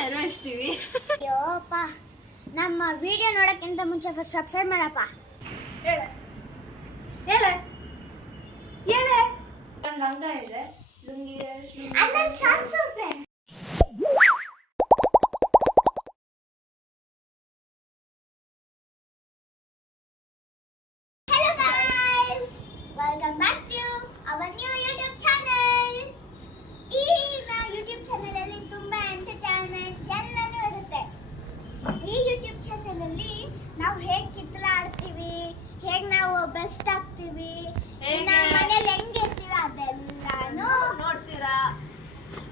ನೆರವೇರಿಸ್ತೀವಿ. ಅಯ್ಯೋಪ್ಪ, ನಮ್ಮ ವಿಡಿಯೋ ನೋಡಕ್ಕಿಂತ ಮುಂಚೆ first subscribe ಮಾಡಪ್ಪ. ಹೇಳ ಹೇಳ ಹೇಳ ಲಂಗ ಇದೆ, lungi Hello guys, welcome back to our new YouTube channel. ಈ YouTube channel ಅಲ್ಲಿ ತುಂಬಾ ಎಂಟರ್ಟೈನ್ಮೆಂಟ್ ಎಲ್ಲಾನು ಇರುತ್ತೆ. ಈ YouTube channel ಅಲ್ಲಿ ನಾವು ಹೇಗೆ ಕಿತ್ತಲಾಡ್ತೀವಿ, ಹೇಗೆ ನಾವು ಬೆಸ್ಟ್ ಆಗ್ತೀವಿ, ನಮ್ಮ ಮನೆಯಲ್ಲಿ ಹೆಂಗೆ ಇರ್ತೀವಿ ಅದೆಲ್ಲಾನು ನೋಡ್ತೀರಾ.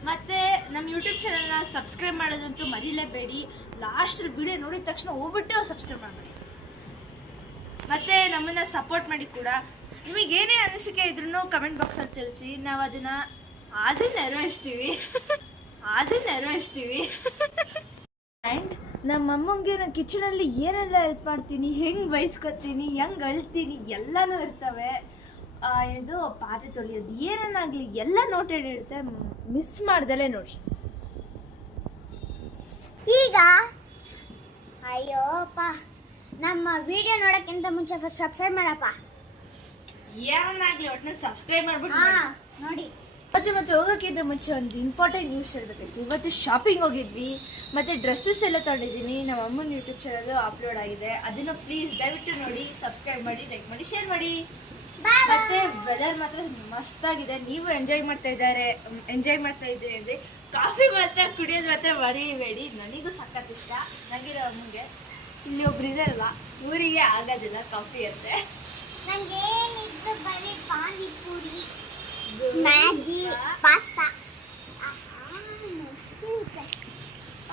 ಮತ್ತೆ ನಮ್ಮ ಯೂಟ್ಯೂಬ್ ಚಾನಲ್ನ ಸಬ್ಸ್ಕ್ರೈಬ್ ಮಾಡೋದಂತೂ ಮರಿಲೇಬೇಡಿ. ಲಾಸ್ಟಲ್ಲಿ ವಿಡಿಯೋ ನೋಡಿದ ತಕ್ಷಣ ಹೋಗ್ಬಿಟ್ಟು ಸಬ್ಸ್ಕ್ರೈಬ್ ಮಾಡಬೇಡಿ. ಮತ್ತೆ ನಮ್ಮನ್ನ ಸಪೋರ್ಟ್ ಮಾಡಿ ಕೂಡ. ನಿಮಗೆ ಏನೇ ಅನಿಸಿಕೆ ಇದ್ರೂ ಕಮೆಂಟ್ ಬಾಕ್ಸಲ್ಲಿ ತಿಳಿಸಿ, ನಾವು ಅದನ್ನ ನೆರವೇರಿಸ್ತೀವಿ. ಆ್ಯಂಡ್ ನಮ್ಮ ಅಮ್ಮಂಗೆ ನಾನು ಕಿಚನಲ್ಲಿ ಏನೆಲ್ಲ ಹೆಲ್ಪ್ ಮಾಡ್ತೀನಿ, ಹೆಂಗೆ ಬಯಸ್ಕೊತೀನಿ, ಹೆಂಗೆ ಅಳ್ತೀನಿ ಎಲ್ಲನೂ ಇರ್ತವೆ. ಇದು ಪಾತ್ರೆ ತೊಳೆಯೋದು ಏನೇನಾಗಲಿ ಎಲ್ಲ ನೋಟೆಡ್ ಇರುತ್ತೆ, ಮಿಸ್ ಮಾಡ್ದಲೇ ನೋಡಿ. ಈಗ ಅಯ್ಯೋಪ್ಪ, ನಮ್ಮ ವಿಡಿಯೋ ನೋಡಕ್ಕಿಂತ ಮುಂಚೆ ಫಸ್ಟ್ ಸಬ್ಸ್ಕ್ರೈಬ್ ಮಾಡಪ್ಪ. ಏನಾಗಲಿ ಒಟ್ಟಿನಲ್ಲಿ ಸಬ್ಸ್ಕ್ರೈಬ್ ಮಾಡ್ಬಿಟ್ಟು ನೋಡಿ. ಮತ್ತೆ ಹೋಗೋಕ್ಕಿಂತ ಮುಂಚೆ ಒಂದು ಇಂಪಾರ್ಟೆಂಟ್ ನ್ಯೂಸ್ ಹೇಳ್ಬೇಕಾಯ್ತು. ಇವತ್ತು ಶಾಪಿಂಗ್ ಹೋಗಿದ್ವಿ, ಮತ್ತು ಡ್ರೆಸ್ಸಸ್ ಎಲ್ಲ ತೊಗೊಂಡಿದ್ದೀನಿ. ನಮ್ಮ ಅಮ್ಮನ ಯೂಟ್ಯೂಬ್ ಚಾನಲ್ ಅಪ್ಲೋಡ್ ಆಗಿದೆ, ಅದನ್ನು ಪ್ಲೀಸ್ ದಯವಿಟ್ಟು ನೋಡಿ, ಸಬ್ಸ್ಕ್ರೈಬ್ ಮಾಡಿ, ಲೈಕ್ ಮಾಡಿ, ಶೇರ್ ಮಾಡಿ. ಮತ್ತೆ ವೆದರ್ ಮಾತ್ರ ಮಸ್ತಾಗಿದೆ. ನೀವು ಎಂಜಾಯ್ ಮಾಡ್ತಾ ಇದ್ದೀರಿ ಅಂದರೆ ಕಾಫಿ ಮಾತ್ರ ಕುಡಿಯೋದು ಮಾತ್ರ ಮರಿಬೇಡಿ. ನನಗೂ ಸಖತ್ ಇಷ್ಟ. ನನಗಿರೋ ಅಮ್ಮಂಗೆ ಇಲ್ಲಿ ಒಬ್ರು ಇದಾರಲ್ಲ, ಇವರಿಗೆ ಆಗೋದಿಲ್ಲ ಕಾಫಿ ಅಂತೆ. ನಂಗೇನಿದ್ದು ಬರೀ panipuri, Maggi, pasta.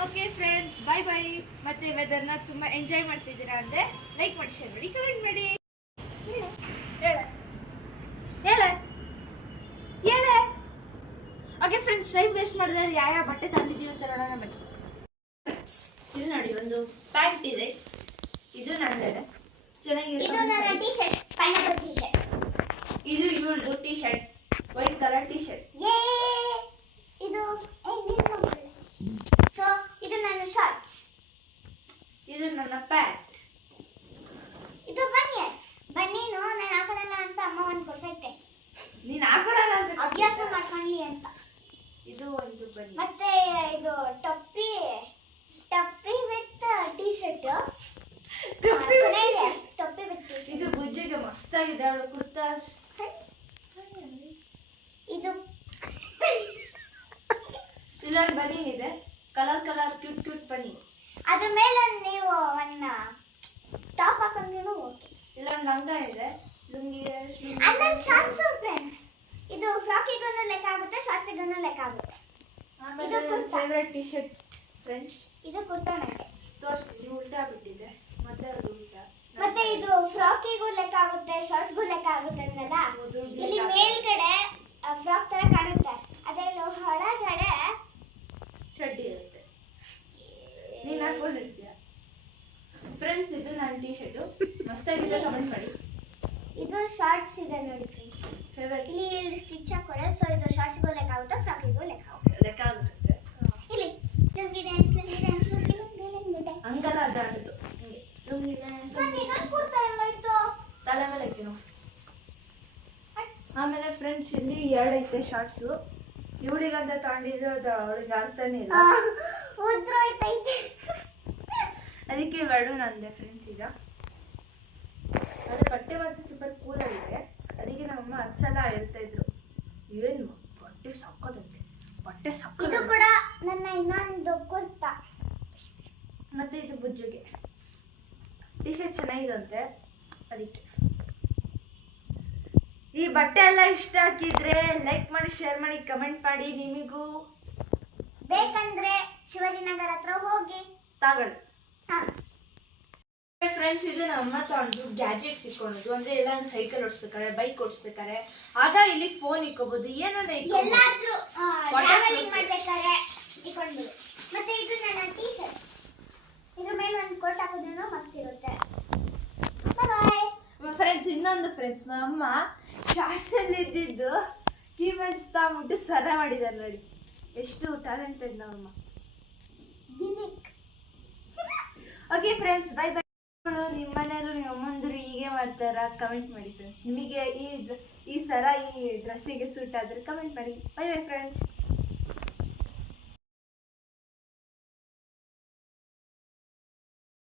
Okay friends, bye. ಮತ್ತೆ ವೆದರ್ನ ತುಂಬ ಎಂಜಾಯ್ ಮಾಡ್ತಿದ್ದೀರಾ ಅಂದರೆ ಲೈಕ್ ಮಾಡಿ, ಶೇರ್ ಮಾಡಿ, ಕಮೆಂಟ್ ಮಾಡಿ. ಹೇಳ ಓಕೆ ಫ್ರೆಂಡ್ಸ್, ಟೈಮ್ ವೇಸ್ಟ್ ಮಾಡಿದ್ರೆ ಯಾವ ಬಟ್ಟೆ ತಂದಿದ್ದೀವಿ ಅಂತ ನೋಡೋಣ ಬನ್ನಿ. ಇದು ನೋಡಿ, ಒಂದು ಪ್ಯಾಂಟ್ ಇದೆ, ಇದು ನಂದಿದೆ, ಚೆನ್ನಾಗಿದೆ. ಇದು ನನ್ನ T shirt, pineapple T shirt. ಇದು ಇವಳದು T shirt, white colour T shirt. ಇದು ಸೊ ಇದು ನನ್ನ ಶಾರ್ಟ್ಸ್. ಇದು ನನ್ನ ಪ್ಯಾಂಟ್. ಇದು ಬನ್ನಿನು ನಾನು ಹಾಕೊಳ್ಳಲ್ಲ ಅಂತ ಅಮ್ಮ ಒಂದು ಕೊಡ್ಸೈತೆ. ನೀನು ಹಾಕೊಳ್ಳಲ್ಲ ಅಂತ ಅಭ್ಯಾಸ ಮಾಡ್ಕೊಳ್ಳಿ ಅಂತ. ಇದು ಒಂದು ಬನ್ನಿ. ಮತ್ತೆ ಇದು ಟಪ್ಪಿ ವಿತ್ ಟೀ ಶರ್ಟ್. ಟಪ್ಪಿ ವಿತ್ ಇದು ಬುಜ್ಜಿಗೆ ಮಸ್ತಾಗಿದೆ. ಅವಳು ಕುರ್ತಾ. ಇದು ಇಲ್ಲೊಂದು ಬನೀನ್ ಇದೆ, ಕಲರ್ ಕ್ಯೂಟ್ ಬನ್ನಿ. ಅದ್ರ ಮೇಲೆ ನೀವು ಒಂದು ಟಾಪ್ ಹಾಕೊಂಡ್ರೂ ಓಕೆ. ಇಲ್ಲೊಂದು ಲಂಗ ಇದೆ, ಲುಂಗಿ. ಶಾರ್ಟ್ಸ್ ಫ್ರೆಂಡ್ಸ್, ಇದು ಫ್ರಾಕಿಗೂ ಲೆಕ್ಕ ಆಗುತ್ತೆ, ಶಾರ್ಟ್ಸಿಗೂ ಲೆಕ್ಕ ಆಗುತ್ತೆ. ಇದು ಫೇವರೇಟ್ ಟೀ ಶರ್ಟ್ ಫ್ರೆಂಡ್ಸ್. ಇದು ಕುರ್ತಾ ನನಗೆ ತೋರಿಸ್ತೀನಿ, ಉಲ್ಟಾ ಬಿಟ್ಟಿದೆ ಮತ್ತೆ ಅದು ಉಲ್ಟಾ. ಮತ್ತೆ ಇದು ಫ್ರಾಕಿಗೂ ಲೆಕ್ಕ ಆಗುತ್ತೆ, ಶಾರ್ಟ್ಸ್ಗೂ ಲೆಕ್ಕ ಆಗುತ್ತೆ ಅನ್ನಲ್ಲ. ಇಲ್ಲಿ ಮೇಲ್ಗಡೆ ಫ್ರಾಕ್ ತರ ಕಾಣುತ್ತೆ, ಅದರಲ್ಲಿ ಹೊರಗಡೆ ಚಡ್ಡಿ ಇರುತ್ತೆ. ನೀನು ಹಾಕೊಂಡಿರ್ತೀಯ ಫ್ರೆಂಡ್ಸ್. ಇದು ನನ್ನ ಟೀ ಶರ್ಟು, ಮಸ್ತಾಗಿದೆ, ಕಮೆಂಟ್ ಮಾಡಿ. ಇದು ಶಾರ್ಟ್ಸ್ ಇದೆ ನೋಡಿ ಫ್ರೆಂಡ್ಸ್, ಫೇವರೇಟ್. ಇಲ್ಲಿ ಸ್ಟಿಚ್ ಹಾಕೊಳ್ಳೆ. ಸೊ ಇದು ಶಾರ್ಟ್ಸ್ಗೂ ಲೆಕ್ಕ ಆಗುತ್ತೆ, ಫ್ರಾಕಿಗೂ ಲೆಕ್ಕ ಆಗುತ್ತೆ. ಇಲ್ಲಿ ಲುಂಗಿ ಡ್ಯಾನ್ಸ್ ಹಂಗಲ್ಲ, ಅದಾಗಿದ್ದು ಲುಂಗಿ ಡ್ಯಾನ್ಸ್ ತಲೆ ಮೇಲೆ ಹಾಕಿನು. ಆಮೇಲೆ ಫ್ರೆಂಡ್ಸ್, ಇಲ್ಲಿ ಎರಡು ಐತೆ ಶಾರ್ಟ್ಸು. ಇವಳಿಗಂತ ತಗೊಂಡಿರೋದು ಅವಳಿಗೆ ಅರ್ಥನೇ ಇಲ್ಲ, ಉದ್ರೋಯ್ತೈತೆ. ಅದಕ್ಕೆ ಇವೆರಡು ನಂದೆ ಫ್ರೆಂಡ್ಸ್. ಈಗ ಆದರೆ ಬಟ್ಟೆ ಮಾತ್ರ ಸೂಪರ್ ಕೂಲಾಗಿದೆ. ಅದಕ್ಕೆ ನಮ್ಮಮ್ಮ 10 ಸಲ ಹೇಳ್ತಾ ಇದ್ರು, ಏನು ಬಟ್ಟೆ ಸಕ್ಕದಂತೆ, ಬಟ್ಟೆ ಸಕ್ಕ. ಇದು ಕೂಡ ನನ್ನ ಇನ್ನೊಂದು ಕುರ್ತಾ. ಮತ್ತೆ ಇದು ಬುಜ್ಜಿಗೆ ಟೀ ಶರ್ಟ್ ಚೆನ್ನಾಗಿದಂತೆ, ಅದಕ್ಕೆ. ಈ ಬಟ್ಟೆ ಎಲ್ಲ ಇಷ್ಟ ಹಾಕಿದ್ರೆ ಲೈಕ್ ಮಾಡಿ, ಶೇರ್ ಮಾಡಿ, ಕಮೆಂಟ್ ಮಾಡಿ. ನಿಮಗೂ ಬೇಕಂದ್ರೆ ಶಿವಾಜಿನಗರ ಹತ್ರ ಹೋಗಿ ತಗೊಳ್ಳಿ. ಫ್ರೆಂಡ್ಸ್, ಇದು ನಮ್ಮಮ್ಮ ತಗೊಂಡು ಗ್ಯಾಜೆಟ್ಸ್ ಇಟ್ಕೊಳ್ಳೋದು. ಅಂದ್ರೆ ಎಲ್ಲ ಸೈಕಲ್ ಓಡಿಸ್ಬೇಕಾರೆ, ಬೈಕ್ ಓಡಿಸ್ಬೇಕಾರೆ, ಆಗ ಇಲ್ಲಿ ಫೋನ್ ಇಕ್ಕೋಬಹುದು, ಏನನ್ನ ಎಲ್ಲಾದ್ರೂ ಟ್ರಾವೆಲಿಂಗ್ ಮಾಡ್ಬೇಕಾದ್ರೆ ಇಟ್ಕೊಂಡು. ಮತ್ತೆ ಇದು ನನ್ನ ಟೀ ಶರ್ಟ್, ಇದ್ರ ಮೇಲೆ ಒಂದು ಕೋಟ್ ಹಾಕೋದ್ರೂ ಮಸ್ತ್ ಇರುತ್ತೆ. Bye friends. ಇನ್ನೊಂದು ಫ್ರೆಂಡ್ಸ್, ನಮ್ಮ ಶಾರ್ಟ್ಸ್ ಅಲ್ಲಿ ಇದ್ದಿದ್ದು ಕೀ ಮೆಂಟ್ಸ್ ತಗೊಂಡ್ಬಿಟ್ಟು ಸರ ಮಾಡಿದ್ದಾರೆ ನೋಡಿ. ಎಷ್ಟು ಟ್ಯಾಲೆಂಟೆಡ್ ನಮ್ಮಮ್ಮ. Unique. Okay friends, bye bye. ನಿಮ್ಮ ಮನೆಯಲ್ಲೂ ನಿಮ್ಮ ಅಮ್ಮಂದಿರು ಹೀಗೆ ಮಾಡ್ತಾರಾ? ಕಮೆಂಟ್ ಮಾಡಿ ಫ್ರೆಂಡ್ಸ್. ನಿಮಗೆ ಈ ಸರ ಈ ಡ್ರೆಸ್ಸಿಗೆ ಸೂಟ್ ಆದರೆ ಕಮೆಂಟ್ ಮಾಡಿ. Bye bye friends.